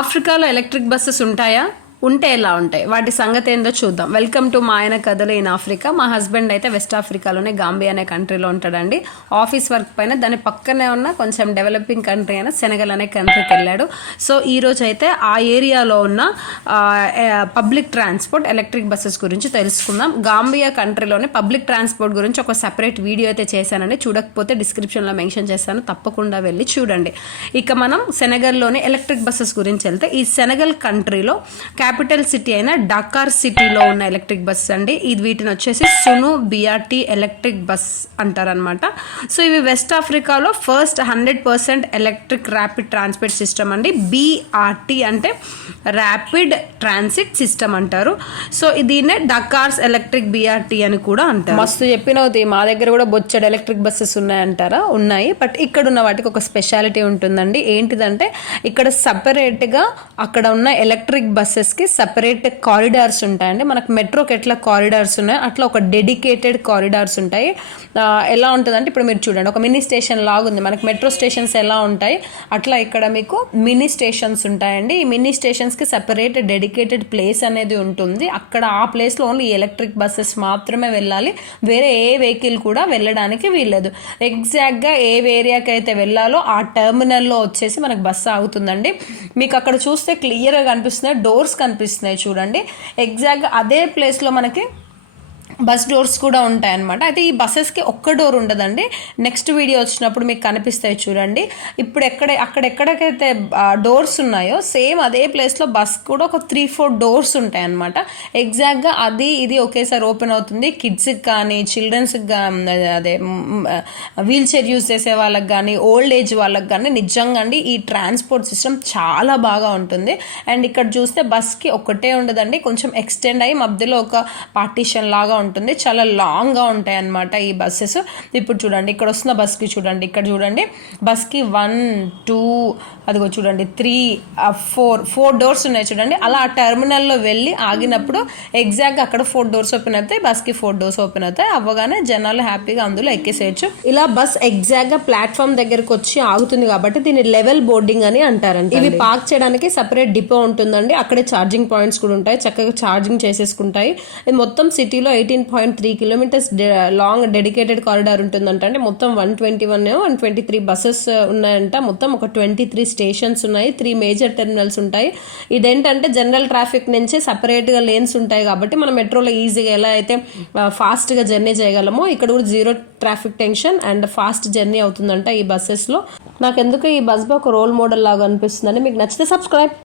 ఆఫ్రికాలో electric buses ఉంటాయా? ఉంటే ఎలా ఉంటాయి? వాటి సంగతి ఏందో చూద్దాం. వెల్కమ్ టు మా ఆయన కథలు ఇన్ ఆఫ్రికా. మా హస్బెండ్ అయితే వెస్ట్ ఆఫ్రికాలోనే గాంబియా అనే కంట్రీలో ఉంటాడండి. ఆఫీస్ వర్క్ పైన దాని పక్కనే ఉన్న కొంచెం డెవలపింగ్ కంట్రీ అయిన సెనగల్ అనే కంట్రీకి వెళ్ళాడు. సో ఈ రోజు అయితే ఆ ఏరియాలో ఉన్న పబ్లిక్ ట్రాన్స్పోర్ట్ ఎలక్ట్రిక్ బస్సెస్ గురించి తెలుసుకుందాం. గాంబియా కంట్రీలోనే పబ్లిక్ ట్రాన్స్పోర్ట్ గురించి ఒక సెపరేట్ వీడియో అయితే చేశానండి. చూడకపోతే డిస్క్రిప్షన్లో మెన్షన్ చేస్తాను, తప్పకుండా వెళ్ళి చూడండి. ఇక మనం సెనగల్లోని ఎలక్ట్రిక్ బస్సెస్ గురించి వెళ్తే, ఈ సెనగల్ కంట్రీలో క్యాపిటల్ సిటీ అయిన డకార్ సిటీలో ఉన్న ఎలక్ట్రిక్ బస్ అండి. ఇది వీటిని వచ్చేసి సును బిఆర్టీ ఎలక్ట్రిక్ బస్ అంటారనమాట. సో ఇవి వెస్ట్ ఆఫ్రికాలో first 100% electric rapid transport system అండి. బిఆర్టీ అంటే ర్యాపిడ్ ట్రాన్సిట్ సిస్టమ్ అంటారు. సో దీన్నే డకార్స్ ఎలక్ట్రిక్ బిఆర్టీ అని కూడా అంటారు. మస్తు చెప్పినవుతుంది. మా దగ్గర కూడా బొచ్చడు ఎలక్ట్రిక్ బస్సెస్ ఉన్నాయంటారా? ఉన్నాయి. బట్ ఇక్కడ ఉన్న వాటికి ఒక స్పెషాలిటీ ఉంటుందండి. ఏంటిదంటే ఇక్కడ సపరేట్గా అక్కడ ఉన్న ఎలక్ట్రిక్ బస్సెస్కి సపరేట్ కారిడార్స్ ఉంటాయండి. మనకు మెట్రోకి ఎట్లా కారిడార్స్ ఉన్నాయో అట్లా ఒక డెడికేటెడ్ కారిడార్స్ ఉంటాయి. ఎలా ఉంటుందంటే ఇప్పుడు మీరు చూడండి, ఒక మినీ స్టేషన్ లాగా ఉంది. మనకి మెట్రో స్టేషన్స్ ఎలా ఉంటాయి అట్లా ఇక్కడ మీకు మినీ స్టేషన్స్ ఉంటాయండి. ఈ మినీ స్టేషన్స్కి సపరేట్ డెడికేటెడ్ ప్లేస్ అనేది ఉంటుంది. అక్కడ ఆ ప్లేస్లో ఓన్లీ ఎలక్ట్రిక్ బస్సెస్ మాత్రమే వెళ్ళాలి. వేరే ఏ వెహికల్ కూడా వెళ్ళడానికి వీల్లేదు. ఎగ్జాక్ట్గా ఏ ఏరియాకి అయితే వెళ్ళాలో ఆ టెర్మినల్లో వచ్చేసి మనకు బస్సు ఆగుతుందండి. మీకు అక్కడ చూస్తే క్లియర్గా కనిపిస్తున్నాయి, డోర్స్ కనిపిస్తున్నాయి చూడండి. ఎగ్జాక్ట్గా అదే ప్లేస్లో మనకి బస్ డోర్స్ కూడా ఉంటాయి అన్నమాట. అయితే ఈ బస్సెస్కి ఒక్క డోర్ ఉండదండి. నెక్స్ట్ వీడియో వచ్చినప్పుడు మీకు కనిపిస్తాయి చూడండి. ఇప్పుడు అక్కడెక్కడికైతే డోర్స్ ఉన్నాయో సేమ్ అదే ప్లేస్లో బస్ కూడా ఒక 3-4 డోర్స్ ఉంటాయి అన్నమాట. ఎగ్జాక్ట్గా అది ఇది ఒకేసారి ఓపెన్ అవుతుంది. కిడ్స్కి కానీ, చిల్డ్రన్స్కి కానీ, అదే వీల్ చైర్ యూజ్ చేసే వాళ్ళకి కానీ, ఓల్డ్ ఏజ్ వాళ్ళకి కానీ నిజంగా అండి ఈ ట్రాన్స్పోర్ట్ సిస్టమ్ చాలా బాగా ఉంటుంది. అండ్ ఇక్కడ చూస్తే బస్కి ఒకటే ఉండదండి, కొంచెం ఎక్స్టెండ్ అయ్యి మధ్యలో ఒక పార్టీషన్ లాగా ఉంటుంది. చాలా లాంగ్గా ఉంటాయి అన్నమాట ఈ బస్సెస్. ఇప్పుడు చూడండి, ఇక్కడ వస్తున్న బస్కి చూడండి, ఇక్కడ చూడండి బస్కి 1, 2 అదిగో చూడండి 3, 4 డోర్స్ ఉన్నాయి చూడండి. అలా ఆ టెర్మినల్లో వెళ్ళి ఆగినప్పుడు ఎగ్జాక్ట్గా అక్కడ 4 డోర్స్ ఓపెన్ అవుతాయి, బస్కి 4 డోర్స్ ఓపెన్ అవుతాయి. అవ్వగానే జనాలు హ్యాపీగా అందులో ఎక్కేసేయచ్చు. ఇలా బస్ ఎగ్జాక్ట్గా ప్లాట్ఫామ్ దగ్గరకు వచ్చి ఆగుతుంది కాబట్టి దీన్ని లెవెల్ బోర్డింగ్ అని అంటారండి. ఇవి పార్క్ చేయడానికి సపరేట్ డిపో ఉంటుందండి. అక్కడే ఛార్జింగ్ పాయింట్స్ కూడా ఉంటాయి, చక్కగా ఛార్జింగ్ చేసేసుకుంటాయి. ఇది మొత్తం సిటీలో 18.3 కిలోమీటర్స్ లాంగ్ డెడికేటెడ్ కారిడార్ ఉంటుందంట అండి. మొత్తం 123 బస్సెస్ ఉన్నాయంట. మొత్తం ఒక 23 స్టేషన్స్ ఉన్నాయి, 3 మేజర్ టెర్మినల్స్ ఉంటాయి. ఇదేంటంటే జనరల్ ట్రాఫిక్ నుంచి సపరేట్గా లేన్స్ ఉంటాయి కాబట్టి మనం మెట్రోలో ఈజీగా ఎలా అయితే ఫాస్ట్గా జర్నీ చేయగలమో ఇక్కడ కూడా 0 traffic tension and fast journey అవుతుందంట ఈ బస్సెస్లో. నాకెందుకు ఈ బస్ ఒక రోల్ మోడల్ లాగా అనిపిస్తుందండి. మీకు నచ్చితే సబ్స్క్రైబ్.